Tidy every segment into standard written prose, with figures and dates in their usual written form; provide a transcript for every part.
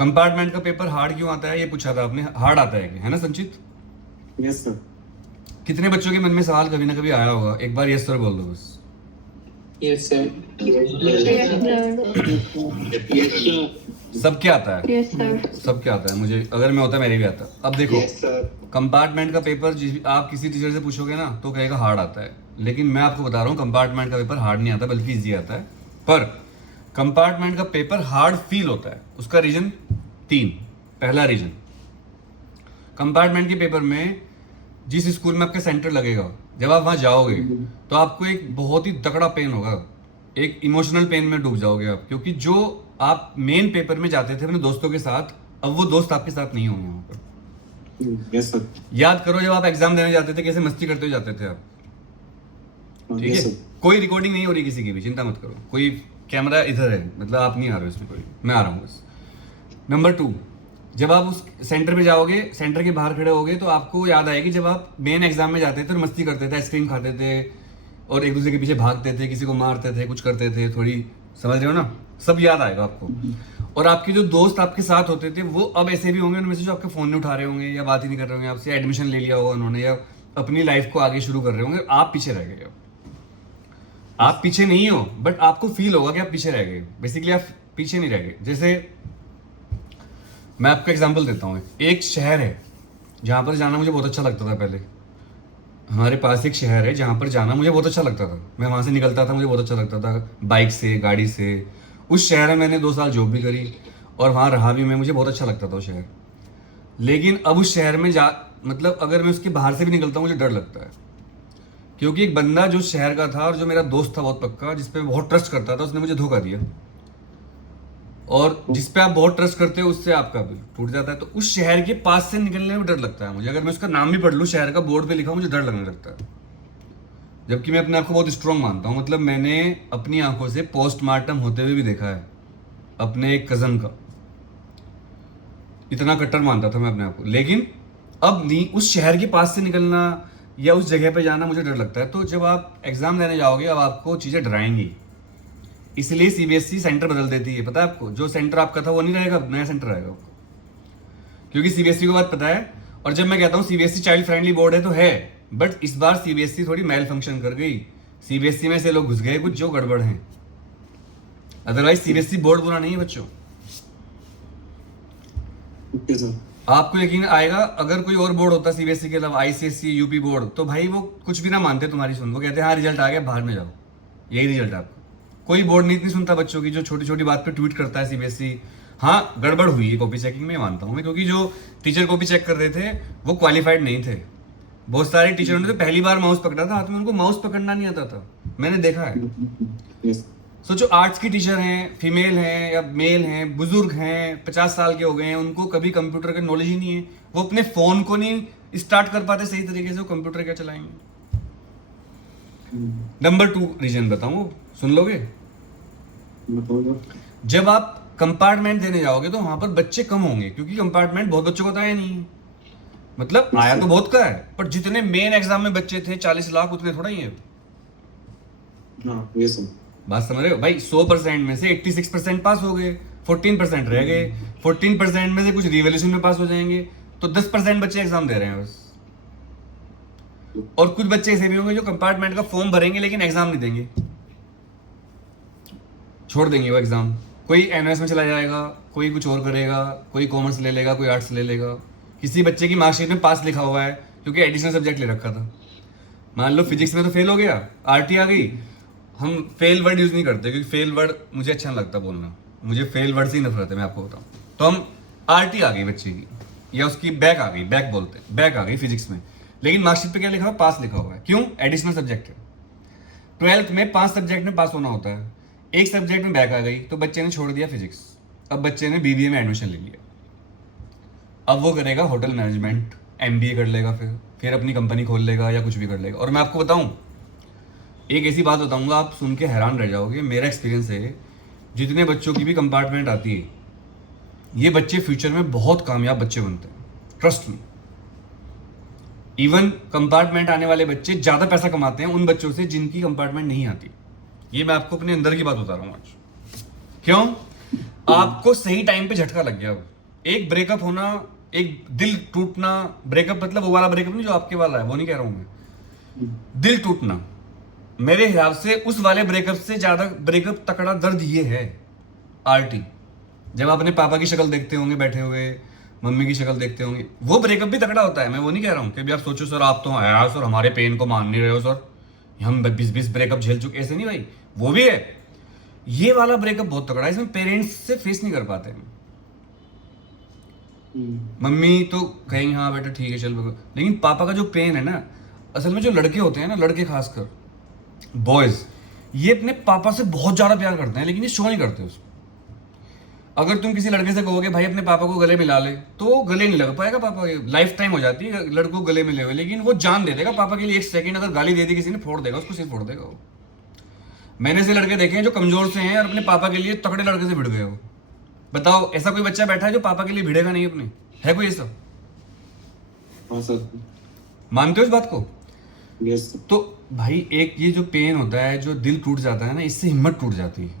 Compartment का paper hard क्यों आता है ये पूछा था आपने, हार्ड आता है ना संचित? Yes sir. कितने बच्चों के मन में सवाल कभी ना कभी आया होगा, एक बार यस सर बोल दो बस। Yes sir. सब क्या आता है? Yes sir. सब क्या आता है? मुझे अगर मैं होता मेरे भी आता। अब देखो यस सर। कंपार्टमेंट का पेपर आप किसी टीचर से पूछोगे ना तो कहेगा हार्ड आता है, लेकिन मैं आपको बता रहा हूँ कंपार्टमेंट का पेपर हार्ड नहीं आता बल्कि इजी आता है। पर कंपार्टमेंट का पेपर हार्ड फील होता है, उसका रीजन 3। पहला रीजन, कंपार्टमेंट के पेपर में जिस स्कूल में आपका सेंटर लगेगा, जब आप वहां जाओगे तो आपको एक बहुत ही तगड़ा पेन होगा, एक इमोशनल पेन में डूब जाओगे आप, क्योंकि जो आप मेन पेपर में जाते थे अपने दोस्तों के साथ, अब वो दोस्त आपके साथ नहीं होंगे वहां पर। Yes sir. याद करो जब आप एग्जाम देने जाते थे कैसे मस्ती करते हुए जाते थे आप, ठीक है? कोई रिकॉर्डिंग नहीं हो रही किसी की भी, चिंता मत करो, कोई कैमरा इधर है, मतलब आप नहीं आ रहे हो इसमें, कोई मैं आ रहा हूँ बस। नंबर 2, जब आप उस सेंटर पे जाओगे, सेंटर के बाहर खड़े होगे तो आपको याद आएगी जब आप मेन एग्जाम में जाते थे और मस्ती करते थे, आइसक्रीम खाते थे और एक दूसरे के पीछे भागते थे, किसी को मारते थे, कुछ करते थे, थोड़ी समझ रहे हो ना, सब याद आएगा आपको। और आपके जो दोस्त आपके साथ होते थे वो अब ऐसे भी होंगे उनमें से जो आपके फोन नहीं उठा रहे होंगे या बात ही नहीं कर रहे होंगे आपसे, एडमिशन ले लिया होगा उन्होंने या अपनी लाइफ को आगे शुरू कर रहे होंगे, आप पीछे रह गए। आप पीछे नहीं हो बट आपको फील होगा कि आप पीछे रह गए, बेसिकली आप पीछे नहीं रह गए। जैसे मैं आपको एग्जांपल देता हूँ, एक शहर है जहाँ पर जाना मुझे बहुत अच्छा लगता था पहले, हमारे पास एक शहर है जहाँ पर जाना मुझे बहुत अच्छा लगता था, मैं वहाँ से निकलता था, मुझे बहुत अच्छा लगता था बाइक से, गाड़ी से। उस शहर में मैंने 2 साल जॉब भी करी और वहाँ रहा भी मैं, मुझे बहुत अच्छा लगता था वो शहर। लेकिन अब उस शहर में मतलब अगर मैं उसके बाहर से भी निकलता हूँ मुझे डर लगता है, क्योंकि एक बंदा जो शहर का था और जो मेरा दोस्त था बहुत पक्का, जिस पे बहुत ट्रस्ट करता था, उसने मुझे धोखा दिया। और जिस पे आप बहुत ट्रस्ट करते हो उससे आपका भी टूट जाता है। तो उस शहर के पास से निकलने में डर लगता है मुझे, अगर मैं उसका नाम भी पढ़ लूँ, शहर का बोर्ड पे लिखा मुझे डर लगने लगता है। जबकि मैं अपने आप को बहुत स्ट्रांग मानता हूँ, मतलब मैंने अपनी आंखों से पोस्टमार्टम होते हुए भी देखा है अपने एक कजन का, इतना कट्टर मानता था मैं अपने आप को। लेकिन अब नहीं, उस शहर के पास से निकलना या उस जगह पे जाना मुझे डर लगता है। तो जब आप एग्जाम देने जाओगे अब आपको चीज़ें डराएंगी, इसलिए सीबीएसई सेंटर बदल देती है। पता है आपको, जो सेंटर आपका था वो नहीं रहेगा, नया सेंटर रहेगा, क्योंकि सीबीएसई को बात पता है। और जब मैं कहता हूँ सीबीएसई चाइल्ड फ्रेंडली बोर्ड है तो है, बट इस बार सीबीएसई थोड़ी मेल फंक्शन कर गई, सीबीएसई में से लोग घुस गए कुछ जो गड़बड़ हैं। अदरवाइज सीबीएसई बोर्ड बुरा नहीं है बच्चों। Okay sir. आपको यकीन आएगा अगर कोई और बोर्ड होता सीबीएसई के अलावा, आईसीएसई, यूपी बोर्ड, तो भाई वो कुछ भी ना मानते तुम्हारी सुन, वो कहते हैं हाँ रिजल्ट आ गया बाहर में जाओ, यही रिजल्ट आपका। कोई बोर्ड नहीं इतनी सुनता बच्चों की, जो छोटी छोटी बात पे ट्वीट करता है सीबीएसई। हाँ गड़बड़ हुई है कॉपी चेकिंग में, मानता हूँ मैं, क्योंकि जो टीचर कॉपी चेक कर रहे थे वो क्वालिफाइड नहीं थे। बहुत सारे टीचरों ने तो पहली बार माउस पकड़ा था हाथ में, उनको माउस पकड़ना नहीं आता था, मैंने देखा है। यस। सोचो आर्ट्स की टीचर हैं, फीमेल हैं या मेल हैं, बुजुर्ग हैं, 50 साल के हो गए हैं, उनको कभी कंप्यूटर का नॉलेज ही नहीं है, वो अपने फोन को नहीं स्टार्ट कर पाते सही तरीके से, वो कंप्यूटर क्या चलाएंगे। नंबर 2 रीजन बताऊं, सुन लोगे? जब आप कंपार्टमेंट देने जाओगे तो वहां पर बच्चे कम होंगे, क्योंकि कंपार्टमेंट बहुत बच्चों को तो आया नहीं है, मतलब आया तो बहुत का है, पर जितने मेन एग्जाम में बच्चे थे 40 लाख, उतने थोड़ा ही है। हाँ यस सर। बात समझ रहे हो भाई? 100% में से 86% पास हो गए, 14% रह गए, 14% में से कुछ रिवॉल्यूशन में पास हो जाएंगे, तो 10% बच्चे एग्जाम दे रहे हैं बस। और कुछ बच्चे ऐसे भी होंगे जो कंपार्टमेंट का फॉर्म भरेंगे लेकिन एग्जाम नहीं देंगे, छोड़ देंगे वो एग्जाम। कोई एनएस में चला जाएगा, कोई कुछ और करेगा, कोई कॉमर्स ले लेगा, कोई आर्ट्स ले लेगा। किसी बच्चे की मार्कशीट में पास लिखा हुआ है क्योंकि एडिशनल सब्जेक्ट ले रखा था, मान लो फिजिक्स में तो फेल हो गया, आरटी आ गई। हम फेल वर्ड यूज नहीं करते क्योंकि फेल वर्ड मुझे अच्छा नहीं लगता बोलना, मुझे फेल वर्ड से ही नफरत है, मैं आपको बताऊं। तो हम आरटी आ गई बच्चे की, या उसकी बैक आ गई, बैक बोलते हैं, बैक आ गई फिजिक्स में, लेकिन मार्कशीट पे क्या लिखा हुआ? पास लिखा हुआ है। क्यों? एडिशनल सब्जेक्ट है। 12th में 5 सब्जेक्ट में पास होना होता है, एक सब्जेक्ट में बैक आ गई तो बच्चे ने छोड़ दिया फिजिक्स, अब बच्चे ने बीबीए में एडमिशन ले लिया। अब वो करेगा होटल मैनेजमेंट, एमबीए कर लेगा, फिर अपनी कंपनी खोल लेगा या कुछ भी कर लेगा। और मैं आपको बताऊं, एक ऐसी बात बताऊंगा आप सुन के हैरान रह जाओगे, मेरा एक्सपीरियंस है, जितने बच्चों की भी कंपार्टमेंट आती है ये बच्चे फ्यूचर में बहुत कामयाब बच्चे बनते हैं, ट्रस्ट मी। इवन कंपार्टमेंट आने वाले बच्चे ज्यादा पैसा कमाते हैं उन बच्चों से जिनकी कंपार्टमेंट नहीं आती। ये मैं आपको अपने अंदर की बात बता रहा हूँ आज। क्यों? आपको सही टाइम पे झटका लग गया। एक ब्रेकअप होना, एक दिल टूटना, ब्रेकअप मतलब वो वाला ब्रेकअप नहीं जो आपके वाला है, वो नहीं कह रहा हूं मैं, दिल टूटना, मेरे हिसाब से उस वाले ब्रेकअप से ज्यादा ब्रेकअप तकड़ा दर्द ये है आरटी। जब आप अपने पापा की शक्ल देखते होंगे बैठे हुए, मम्मी की शक्ल देखते होंगे, वो ब्रेकअप भी तकड़ा होता है। मैं वो नहीं कह रहा हूँ कि भी आप सोचो सर आप तो यार सर हमारे पेन को मान नहीं रहे हो सर, हम 20-20 ब्रेकअप झेल चुके, ऐसे नहीं भाई, वो भी है। ये वाला ब्रेकअप बहुत तगड़ा है, इसमें पेरेंट्स से फेस नहीं कर पाते हैं। मम्मी तो कहेंगे हाँ बेटा ठीक है चल, लेकिन पापा का जो पेन है ना, असल में जो लड़के होते हैं ना, लड़के खासकर बॉयज, ये अपने पापा से बहुत ज्यादा प्यार करते हैं, लेकिन ये शो नहीं करते उसको। अगर तुम किसी लड़के से कहोगे भाई अपने पापा को गले मिला ले, तो गले नहीं लग पाएगा पापा, लाइफ टाइम हो जाती है लड़कों को गले मिले हुए, लेकिन वो जान दे देगा पापा के लिए। एक सेकंड अगर गाली दे दी किसी ने, फोड़ देगा उसको, सिर फोड़ देगा वो। मैंने ऐसे लड़के देखे हैं जो कमजोर से हैं और अपने पापा के लिए तगड़े लड़के से भिड़ गए हो। बताओ ऐसा कोई बच्चा बैठा है जो पापा के लिए भिड़ेगा नहीं अपने? है कोई ऐसा? हाँ सर। मानते हो इस बात को? यस। तो भाई एक ये जो पेन होता है, जो दिल टूट जाता है ना, इससे हिम्मत टूट जाती है।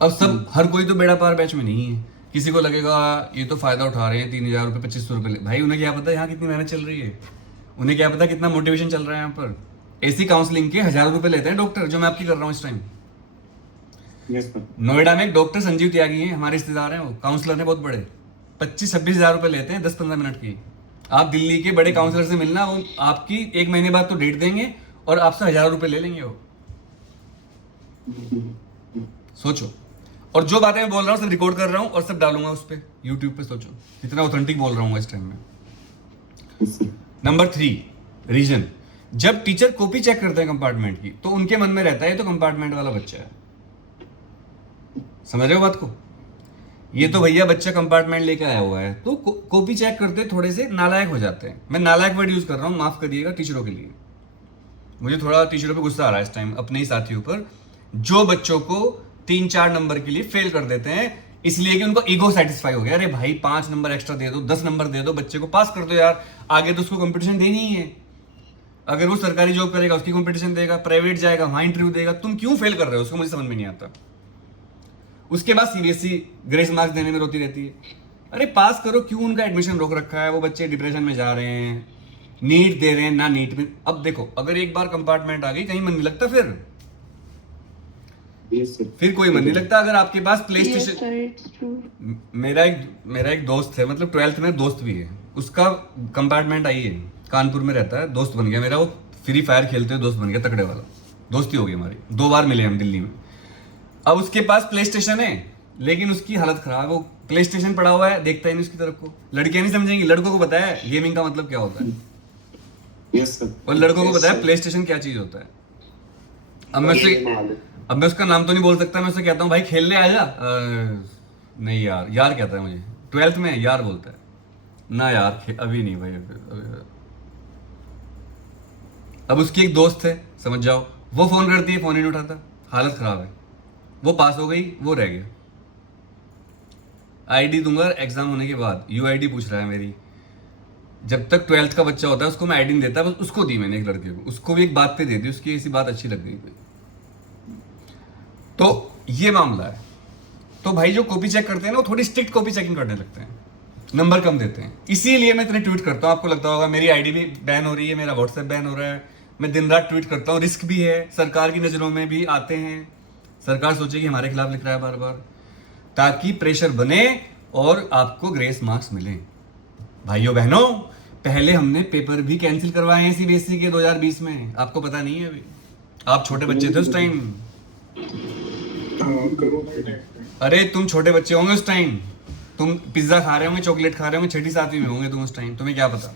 अब सब हर कोई तो बेड़ा पार बैच में नहीं है। किसी को लगेगा ये तो फायदा उठा रहे हैं, 3,000 रुपये 2,500 रुपये, भाई उन्हें क्या पता यहाँ कितनी मेहनत चल रही है, उन्हें क्या पता कितना मोटिवेशन चल रहा है यहाँ पर। ऐसी काउंसलिंग के 1,000 रुपये लेते हैं डॉक्टर, जो मैं आपकी कर रहा हूँ इस टाइम। नोएडा में एक डॉक्टर संजीव त्यागी हैं, हमारे रिश्तेदार हैं, वो काउंसलर हैं बहुत बड़े, 25-26 हज़ार रुपये लेते हैं 10-15 मिनट की। आप दिल्ली के बड़े काउंसलर से मिलना, वो आपकी 1 महीने बाद तो डेट देंगे और आपसे 1,000 रुपये ले लेंगे वो। सोचो। और जो बातें मैं बोल रहा हूँ सब रिकॉर्ड कर रहा हूँ और सब डालूंगा उस पर यूट्यूब पे। सोचो कितना ऑथेंटिक बोल रहा हूँ इस टाइम में। नंबर 3 रीजन, जब टीचर कॉपी चेक करते हैं कंपार्टमेंट की, तो उनके मन में रहता है तो कंपार्टमेंट वाला बच्चा है। समझ रहे हो बात को? ये तो भैया बच्चा कंपार्टमेंट लेके आया हुआ है, तो कॉपी चेक करते थोड़े से नालायक हो जाते हैं। मैं नालायक वर्ड यूज कर रहा हूँ, माफ करिएगा टीचरों के लिए। मुझे थोड़ा टीचरों पे गुस्सा आ रहा है इस टाइम, अपने ही साथियों पर, जो बच्चों को 3-4 नंबर के लिए फेल कर देते हैं, इसलिए कि उनको ईगो सेटिस्फाई हो गया। अरे भाई 5 नंबर एक्स्ट्रा दे दो, 10 नंबर दे दो, बच्चे को पास कर दो यार, आगे तो उसको कंपटीशन देनी ही है। अगर वो सरकारी जॉब करेगा उसकी कंपटीशन देगा, प्राइवेट जाएगा वहां इंटरव्यू देगा, तुम क्यों फेल कर रहे हो उसको, मुझे समझ में नहीं आता। उसके बाद सीबीएसई ग्रेस मार्क्स देने में रोती रहती है। अरे पास करो, क्यों उनका एडमिशन रोक रखा है? वो बच्चे डिप्रेशन में जा रहे हैं, नीट दे रहे हैं ना, नीट में। अब देखो अगर एक बार कंपार्टमेंट आ गई, कहीं मन नहीं लगता फिर कोई मन नहीं लगता। अगर आपके पास प्ले स्टेशन, मेरा एक दोस्त है, मतलब 12th में दोस्त भी है, उसका कंपार्टमेंट आई है, कानपुर में रहता है, दोस्त बन गया मेरा, वो फ्री फायर खेलते हुए दोस्त बन गया, तकड़े वाला दोस्ती हो गई हमारी, 2 बार मिले हम दिल्ली में। अब उसके पास प्ले स्टेशन है, लेकिन उसकी हालत खराब, वो प्ले स्टेशन पड़ा हुआ है, देखता ही नहीं उसकी तरफ को। लड़कियां नहीं समझेंगी, लड़कों को पता है गेमिंग का मतलब क्या होता है। Yes sir. और लड़कों को पता है प्ले स्टेशन क्या चीज होता है। अब मैं उसका नाम तो नहीं बोल सकता, मैं उससे कहता हूँ भाई खेलने आ जा, नहीं यार, यार कहता है मुझे, 12th में यार बोलता है ना, यार अभी नहीं भाई अभी। अब उसकी एक दोस्त है, समझ जाओ, वो फोन करती है, फोन ही नहीं उठाता, हालत खराब है। वो पास हो गई, वो रह गया। आईडी दूंगा एग्जाम होने के बाद, यूआईडी पूछ रहा है मेरी। जब तक 12th का बच्चा होता है उसको मैं आईडी नहीं देता, बस उसको दी मैंने एक लड़के को, उसको भी एक बात पे दे दी, उसकी ऐसी बात अच्छी लग गई। तो ये मामला है। तो भाई जो कॉपी चेक करते हैं ना, वो थोड़ी स्ट्रिक्ट कॉपी चेकिंग करने लगते हैं, नंबर कम देते हैं। इसीलिए मैं इतने ट्वीट करता हूँ, आपको लगता होगा मेरी आईडी भी बैन हो रही है, मेरा व्हाट्सएप बैन हो रहा है, मैं दिन रात ट्वीट करता हूँ, रिस्क भी है, सरकार की नज़रों में भी आते हैं, सरकार सोचेगी हमारे खिलाफ लिख रहा है बार बार, ताकि प्रेशर बने और आपको ग्रेस मार्क्स मिले। भाइयों बहनों, पहले हमने पेपर भी कैंसिल करवाए हैं सीबीएसई के 2020 में, आपको पता नहीं है अभी, आप छोटे बच्चे थे उस टाइम। अरे तुम छोटे बच्चे होंगे उस टाइम, तुम पिज्जा खा रहे होंगे, चॉकलेट खा रहे होंगे, 6ठी-7वीं में होंगे तुम उस टाइम, तुम्हें क्या पता।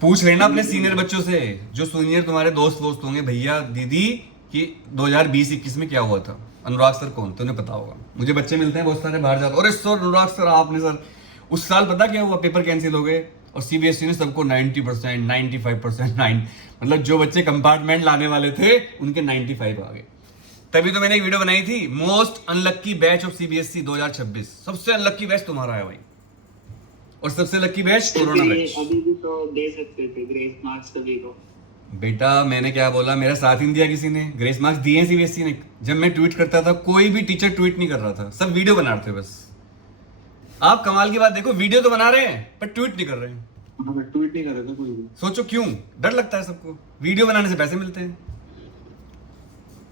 पूछ लेना अपने सीनियर बच्चों से, जो सीनियर तुम्हारे दोस्त वोस्त होंगे, भैया दीदी, कि 2020-21 में क्या हुआ था। अनुराग सर कौन, तुम्हें पता होगा। मुझे बच्चे मिलते हैं बहुत सारे बाहर जाते, अरे सर अनुराग सर आपने सर उस साल पता क्या हुआ, पेपर कैंसिल हो गए और सीबीएसई ने सबको 90%, 95%, 9, मतलब जो बच्चे कंपार्टमेंट लाने वाले थे उनके 95 आ गए। तभी तो मैंने एक वीडियो बनाई थी, most unlucky batch of CBSE 2026, सबसे अनलक्की बैच तुम्हारा है भाई, और सबसे लक्की बैच कोरोना बैच। अभी भी तो दे सकते थे ग्रेस मार्क्स सभी को। बेटा मैंने क्या बोला, मेरा साथ ही नहीं दिया किसी ने, ग्रेस मार्क्स दिए हैं सीबीएसई ने। जब मैं ट्वीट करता था, कोई भी टीचर ट्वीट नहीं कर रहा था, सब वीडियो बना रहे थे बस। आप कमाल की बात देखो, वीडियो तो बना रहे हैं पर ट्वीट नहीं कर रहे हैं। हाँ मैं ट्वीट नहीं कर रहा था कोई भी। सोचो क्यों, डर लगता है सबको, वीडियो बनाने से पैसे मिलते हैं।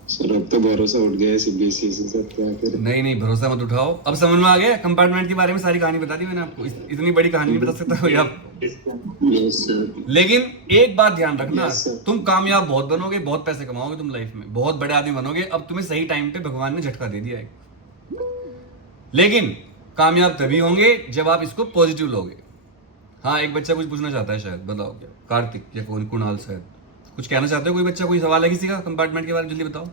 सर अब तो भरोसा उठ गया है सीबीएसई से, सर क्या करें। नहीं नहीं, भरोसा मत उठाओ, अब समझ में आ गया। कंपार्टमेंट के बारे में सारी कहानी बता दी मैंने आपको, इतनी बड़ी कहानी नहीं बता सकता कोई आपको। Yes sir. लेकिन एक बात ध्यान रखना, Yes, sir. तुम कामयाब बहुत बनोगे, बहुत पैसे कमाओगे तुम लाइफ में, बहुत बड़े आदमी बनोगे। अब तुम्हें सही टाइम पे भगवान ने झटका दे दिया है, लेकिन कामयाब तभी होंगे जब आप इसको पॉजिटिव लोगे। हाँ, एक बच्चा कुछ पूछना चाहता है शायद, बताओ क्या? कार्तिक या कौन, कुणाल शायद कुछ कहना चाहते हो? कोई बच्चा, कोई सवाल है किसी का कंपार्टमेंट के बारे में? जल्दी बताओ।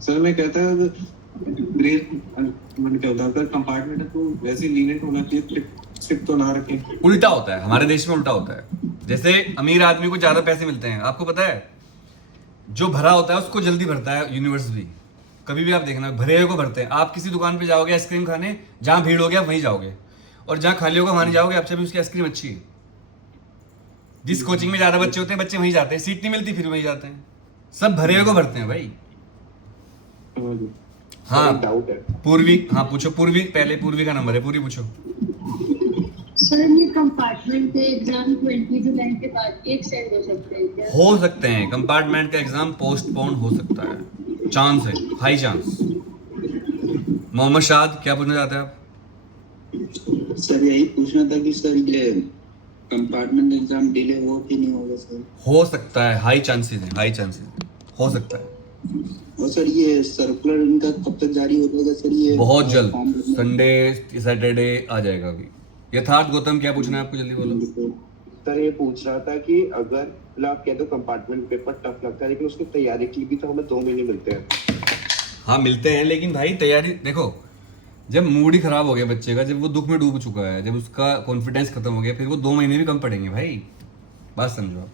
सर मैं कहता ग्रेस मैंने क्या होता है कंपार्टमेंट है तो वैसे लीनेंट होना चाहिए, स्ट्रिक्ट तो ना रखें। उल्टा होता है हमारे देश में, उल्टा होता है। जैसे अमीर आदमी को ज्यादा पैसे मिलते हैं, आपको पता है, जो भरा होता है उसको जल्दी भरता है यूनिवर्स भी। कभी भी आप देखना, भरे हुए को भरते हैं। आप किसी दुकान पे जाओगे आइसक्रीम खाने, जहां भीड़ हो गया वहीं जाओगे, और जहां खाली होगा वहां नहीं जाओगे, आपसे भी उसकी आइसक्रीम अच्छी है। जिस कोचिंग में ज्यादा बच्चे होते हैं, बच्चे वहीं जाते हैं, सीट नहीं मिलती फिर वहीं जाते हैं। सब भरे हुए को भरते हैं भाई। हाँ डाउट है। पूर्वी, हाँ पूछो पूर्वी, पहले पूर्वी का नंबर है, पूरी पूछो। सर ये कंपार्टमेंट के एग्जाम 20 जुलाई के बाद एक्सटेंड हो सकते हैं क्या? हो सकते हैं, कंपार्टमेंट का एग्जाम पोस्टपोन हो सकता है, चांस है, हाई चांस। मोहम्मद शाद, क्या पूछना चाहते हैं आप? सर यही पूछना था कि सर ये कंपार्टमेंट एग्जाम डिले हो कि नहीं होगा सर? हो सकता है, हाई चांसेस है, हाई चांसेस हो सकता है। और सर ये सर्कुलर इनका कब तक जारी हो जाएगा सर? ये बहुत जल्द, फॉर्म भरने- संडे सैटरडे आ जाएगा अभी। यथार्थ गौतम, क्या पूछना है आपको? जल्दी बोलो। सर ये पूछ रहा था कि अगर मतलब आप कहते हो कंपार्टमेंट पेपर टफ लगता है, लेकिन उसकी तैयारी की भी तो हमें 2 महीने मिलते हैं। हाँ मिलते हैं, लेकिन भाई तैयारी देखो, जब मूड ही खराब हो गया बच्चे का, जब वो दुख में डूब चुका है, जब उसका कॉन्फिडेंस खत्म हो गया, फिर वो 2 महीने भी कम पड़ेंगे भाई। बात समझो आप।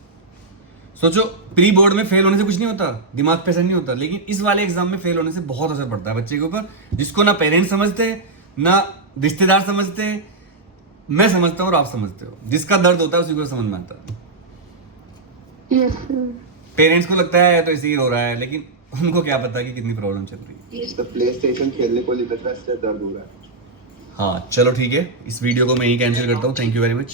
सोचो, प्री बोर्ड में फेल होने से कुछ नहीं होता, दिमाग पे असर नहीं होता, लेकिन इस वाले एग्जाम में फेल होने से बहुत असर पड़ता है बच्चे के ऊपर, जिसको ना पेरेंट्स समझते, ना रिश्तेदार समझते। मैं समझता हूँ और आप समझते हो, जिसका दर्द होता है उसी को समझ में आता है। Yes sir. पेरेंट्स को लगता है तो इसे ही रो रहा है, लेकिन उनको क्या पता कि कितनी प्रॉब्लम चल रही है। तो प्ले स्टेशन खेलने को नहीं बचा, इससे दर्द हो रहा है। हाँ चलो ठीक है, इस वीडियो को मैं यही कैंसिल करता हूँ। Thank you very much.